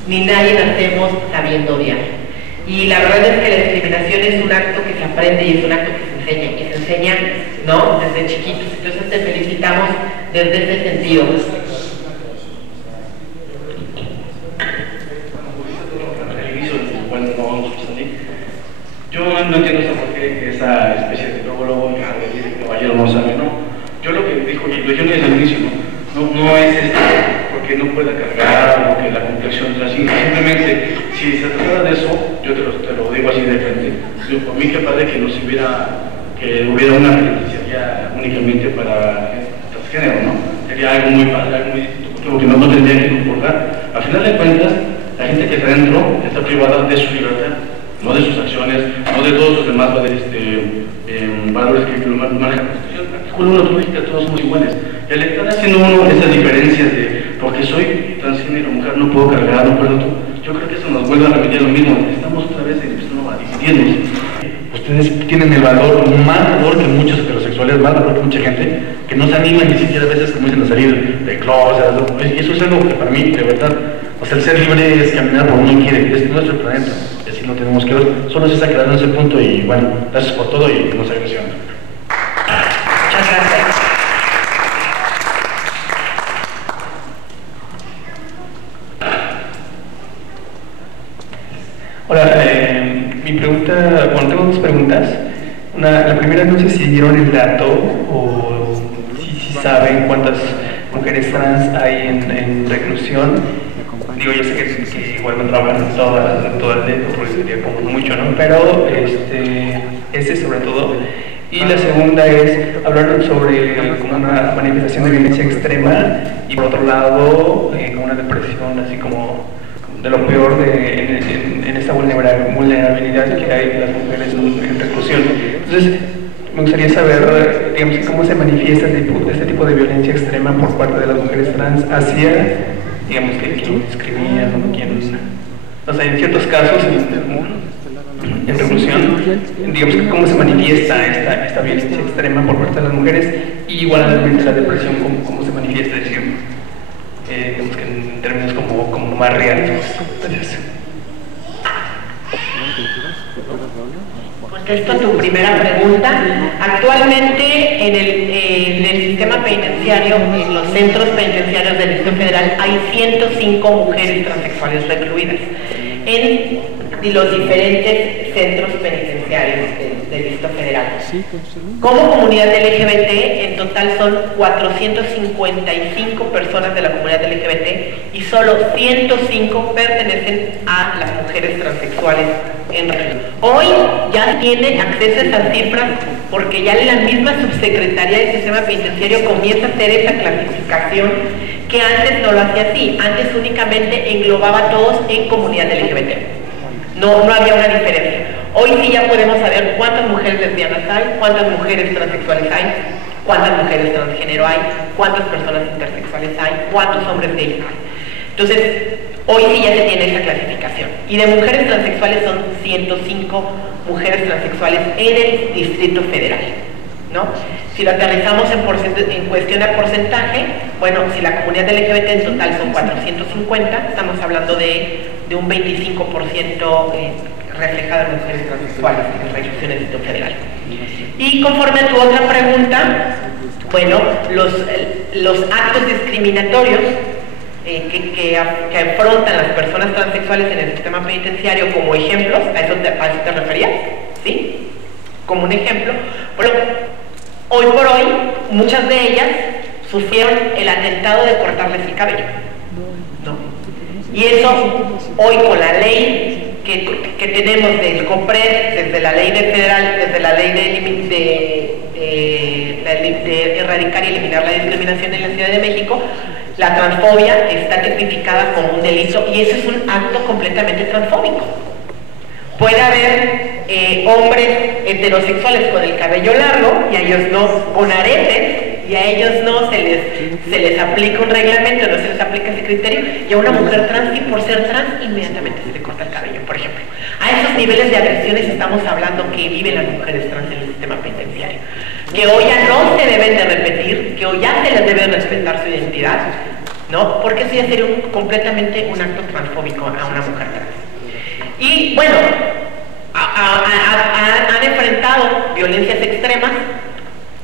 ni nadie nacemos sabiendo odiar. Y la verdad es que la discriminación es un acto que se aprende y es un acto que se enseña, y se enseña, ¿no? Desde chiquitos. Entonces te felicitamos desde ese sentido. Yo no entiendo por qué esa especie de teólogo y caballero no sabe, ¿no? Yo lo que dijo, y lo dije desde el inicio, no es porque no pueda cargar o porque la complexión es así, simplemente, si se tratara de eso, yo te lo digo así de frente, digo, por mí qué padre que hubiera una penitenciaría únicamente para transgénero, ¿no? Sería algo muy padre, algo muy distinto, porque no tendría que comportar. Al final de cuentas, la gente que está dentro está privada de su libertad, no de sus acciones, no de todos los demás valores que marca la Constitución. Artículo 1 tú dices que todos somos iguales. Y al estar haciendo uno esas diferencias de porque soy transgénero, mujer, no puedo cargar, no puedo todo, yo creo que eso nos vuelve a repetir lo mismo. Estamos otra vez empezando a dividirnos. Ustedes tienen el valor, más valor que muchos heterosexuales, más valor que mucha gente, que no se animan ni siquiera a veces, como dicen, a salir de closet. Y eso es algo que para mí, de verdad, o sea, el ser libre es caminar por donde uno quiere, es nuestro planeta. No tenemos que ver, solo es aclarar en ese punto y bueno, gracias por todo y nos agradecemos. Muchas gracias. Hola, mi pregunta, bueno, tengo dos preguntas. La primera, no sé si dieron el dato o si saben cuántas mujeres trans hay en reclusión. Digo, yo sé que igual no trabajan todo el día, porque sería como mucho, ¿no? Pero ese sobre todo. Y la segunda es, hablaron sobre como una manifestación de violencia extrema y por otro lado, como una depresión, así como de lo peor en esta vulnerabilidad que hay de las mujeres en reclusión. Entonces, me gustaría saber, digamos, cómo se manifiesta este tipo de violencia extrema por parte de las mujeres trans hacia, digamos, que quien discrimina, o sea, en ciertos casos en reclusión, digamos, cómo se manifiesta esta violencia extrema por parte de las mujeres y igualmente la depresión, cómo se manifiesta, es decir, digamos que en términos como más reales. Gracias. Contesto a tu primera pregunta. Actualmente en el sistema penitenciario, en los centros penitenciarios del Distrito Federal, hay 105 mujeres transexuales recluidas en los diferentes centros penitenciarios del Distrito Federal. Como comunidad LGBT, en total son 455 personas de la comunidad LGBT y solo 105 pertenecen a las mujeres transexuales en reclusión. Hoy ya tiene acceso a esas cifras porque ya la misma subsecretaría del sistema penitenciario comienza a hacer esa clasificación que antes no lo hacía así. Antes únicamente englobaba a todos en comunidad LGBT. No había una diferencia. Hoy sí ya podemos saber cuántas mujeres lesbianas hay, cuántas mujeres transexuales hay, cuántas mujeres transgénero hay, cuántas personas intersexuales hay, cuántos hombres gays hay. Entonces, hoy sí ya se tiene esa clasificación. Y de mujeres transexuales son 105 mujeres transexuales en el Distrito Federal, ¿no? Si lo aterrizamos en cuestión de porcentaje, bueno, si la comunidad LGBT en total son 450, estamos hablando de un 25% reflejado en mujeres transexuales en reclusión del Distrito Federal. Y conforme a tu otra pregunta, bueno, los actos discriminatorios que afrontan las personas transexuales en el sistema penitenciario como ejemplos, ¿a eso te referías? ¿Sí? Como un ejemplo. Bueno, Hoy por hoy, muchas de ellas sufrieron el atentado de cortarles el cabello, ¿no? Y eso, hoy con la ley que tenemos del COPRED, desde la ley federal, desde la ley de erradicar y eliminar la discriminación en la Ciudad de México, la transfobia está tipificada como un delito y eso es un acto completamente transfóbico. Puede haber hombres heterosexuales con el cabello largo y a ellos no, con aretes, y a ellos no se les aplica un reglamento, no se les aplica ese criterio, y a una mujer trans, y por ser trans, inmediatamente se le corta el cabello, por ejemplo. A esos niveles de agresiones estamos hablando que viven las mujeres trans en el sistema penitenciario, que hoy ya no se deben de repetir, que hoy ya se les debe respetar su identidad, ¿no? Porque eso ya sería completamente un acto transfóbico a una mujer trans. Y bueno, han enfrentado violencias extremas,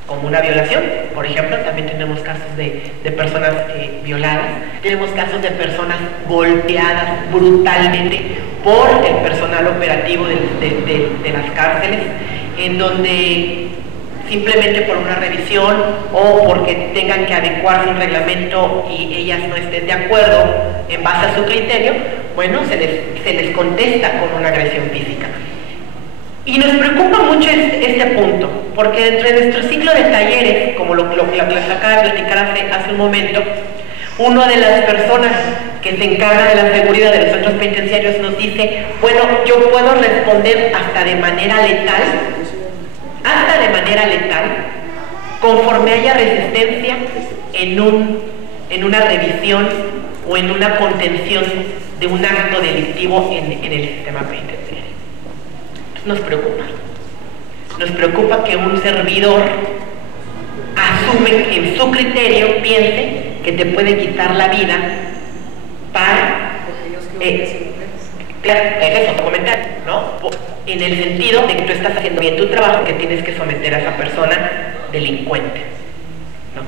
como una violación, por ejemplo. También tenemos casos de personas violadas, tenemos casos de personas golpeadas brutalmente por el personal operativo de las cárceles, en donde simplemente por una revisión o porque tengan que adecuarse a un reglamento y ellas no estén de acuerdo en base a su criterio, bueno, se les contesta con una agresión física. Y nos preocupa mucho este punto, porque dentro de nuestro ciclo de talleres, como lo que les acaba de platicar hace un momento, una de las personas que se encarga de la seguridad de los centros penitenciarios nos dice, bueno, yo puedo responder hasta de manera letal, conforme haya resistencia en una revisión o en una contención de un acto delictivo en el sistema penitenciario. Nos preocupa que un servidor asume en su criterio, piense que te puede quitar la vida para claro, ese es otro comentario, ¿no? En el sentido de que tú estás haciendo bien tu trabajo, que tienes que someter a esa persona delincuente, ¿no?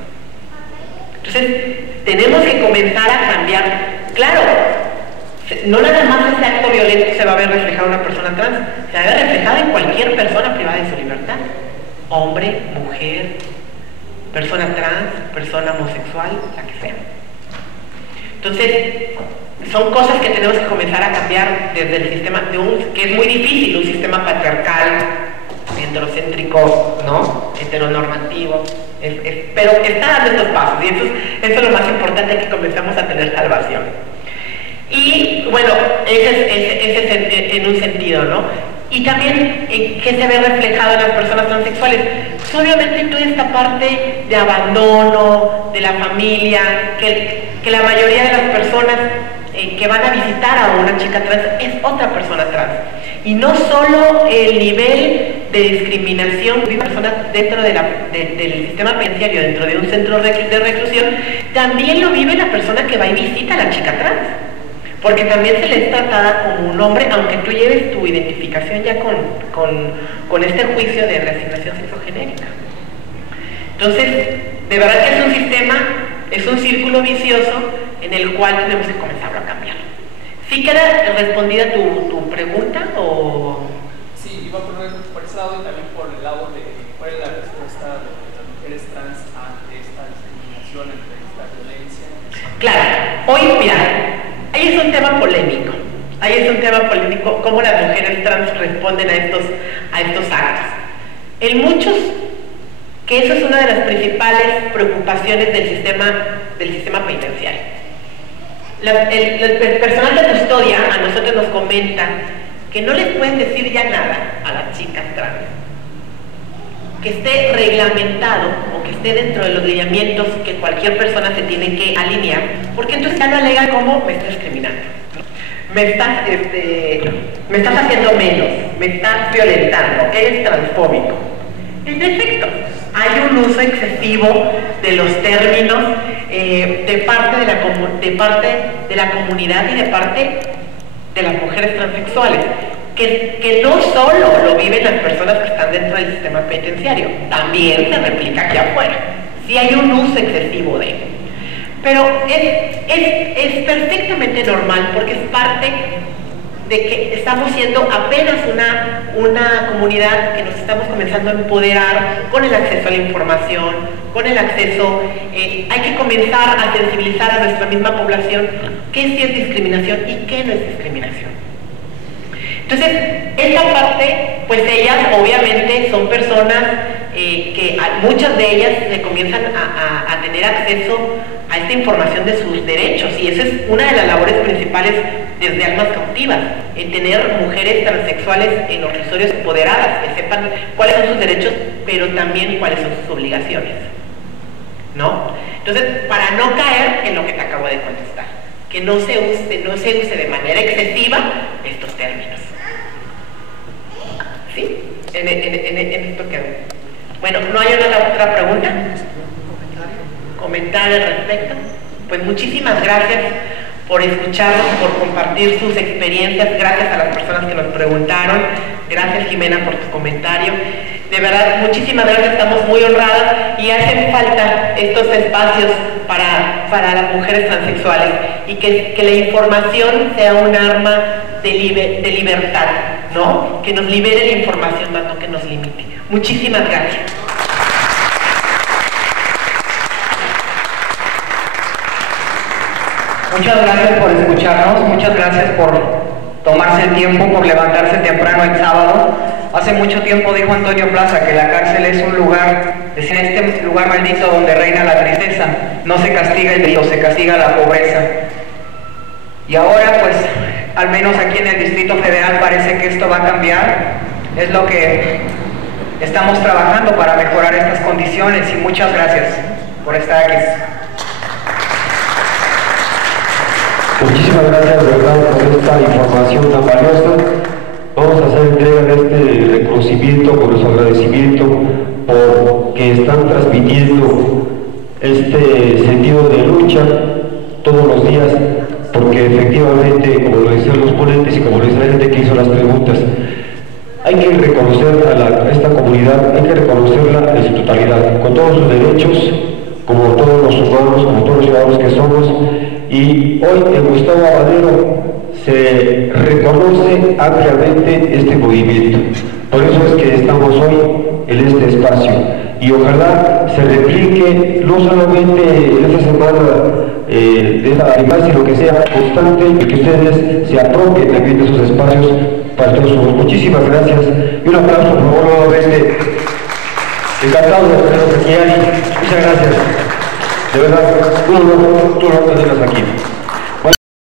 Entonces tenemos que comenzar a cambiar. Claro, no nada más ese acto violento se va a ver reflejado en una persona trans, se va a ver reflejado en cualquier persona privada de su libertad, hombre, mujer, persona trans, persona homosexual, la que sea. Entonces, son cosas que tenemos que comenzar a cambiar desde el sistema, que es muy difícil, un sistema patriarcal, heterocéntrico, ¿no? Heteronormativo, pero está dando estos pasos, y eso es lo más importante, que comenzamos a tener salvación. Y bueno, ese es en un sentido, ¿no? Y también, ¿qué se ve reflejado en las personas transexuales? Pues obviamente toda esta parte de abandono de la familia, que la mayoría de las personas que van a visitar a una chica trans es otra persona trans. Y no solo el nivel de discriminación de personas dentro del sistema penitenciario, dentro de un centro de reclusión, también lo vive la persona que va y visita a la chica trans. Porque también se le es tratada como un hombre, aunque tú lleves tu identificación ya con este juicio de reasignación sexogenérica. Entonces, de verdad que es un sistema, es un círculo vicioso en el cual tenemos que comenzarlo a cambiar. ¿Sí queda respondida tu pregunta o...? Sí, iba por ese lado y también por el lado de cuál es la respuesta de las mujeres trans ante esta discriminación, ante esta violencia. Claro, hoy mira, ahí es un tema polémico, cómo las mujeres trans responden a estos actos. En muchos, que eso es una de las principales preocupaciones del sistema penitenciario. El personal de custodia a nosotros nos comenta que no les pueden decir ya nada a las chicas trans, que esté reglamentado o que esté dentro de los lineamientos que cualquier persona se tiene que alinear, porque entonces ya lo alegan como me estás discriminando, me estás haciendo menos, me estás violentando, eres transfóbico. En efecto, hay un uso excesivo de los términos de parte de la comunidad y de parte de las mujeres transexuales, que no solo lo viven las personas que están dentro del sistema penitenciario, también se replica aquí afuera. Sí hay un uso excesivo de ello. Pero es perfectamente normal, porque es parte de que estamos siendo apenas una comunidad que nos estamos comenzando a empoderar con el acceso a la información, con el acceso, hay que comenzar a sensibilizar a nuestra misma población qué sí es discriminación y qué no es discriminación. Entonces, esta parte, pues ellas obviamente son personas que muchas de ellas se comienzan a tener acceso a esta información de sus derechos, y esa es una de las labores principales desde Almas Cautivas, en tener mujeres transexuales en los reclusorios empoderadas, que sepan cuáles son sus derechos, pero también cuáles son sus obligaciones, ¿no? Entonces, para no caer en lo que te acabo de contestar, que no se use de manera excesiva estos términos. ¿Sí? En esto quedó. Bueno, ¿no hay otra pregunta? ¿Comentario al respecto? Pues muchísimas gracias por escucharnos, por compartir sus experiencias, gracias a las personas que nos preguntaron, gracias Jimena por tu comentario. De verdad, muchísimas gracias, estamos muy honradas y hacen falta estos espacios para las mujeres transexuales, y que la información sea un arma de libertad, ¿no? Que nos libere la información, más no que nos limite. Muchísimas gracias. Muchas gracias por escucharnos, muchas gracias por tomarse el tiempo, por levantarse temprano el sábado. Hace mucho tiempo dijo Antonio Plaza que la cárcel es un lugar, decía, este lugar maldito donde reina la tristeza, no se castiga el delito, se castiga la pobreza. Y ahora, pues, al menos aquí en el Distrito Federal parece que esto va a cambiar, es lo que estamos trabajando para mejorar estas condiciones, y muchas gracias por estar aquí. Muchísimas gracias, de verdad, por esta información tan valiosa. Vamos a hacer entrega de este reconocimiento, por su agradecimiento, porque están transmitiendo este sentido de lucha todos los días, porque efectivamente, como lo decían los ponentes y como lo dice la gente que hizo las preguntas, hay que reconocer a esta comunidad, hay que reconocerla en su totalidad, con todos sus derechos, como todos los humanos, como todos los ciudadanos que somos. Y hoy en Gustavo Amadero se reconoce ampliamente este movimiento. Por eso es que estamos hoy en este espacio. Y ojalá se replique no solamente en esta semana de esta actividad, sino que sea constante y que ustedes se apropien también de esos espacios para todos nosotros. Muchísimas gracias. Y un aplauso, por favor, nuevamente. Encantado de tenerlos aquí, Ali. Muchas gracias. De verdad, tú no tenerlas aquí.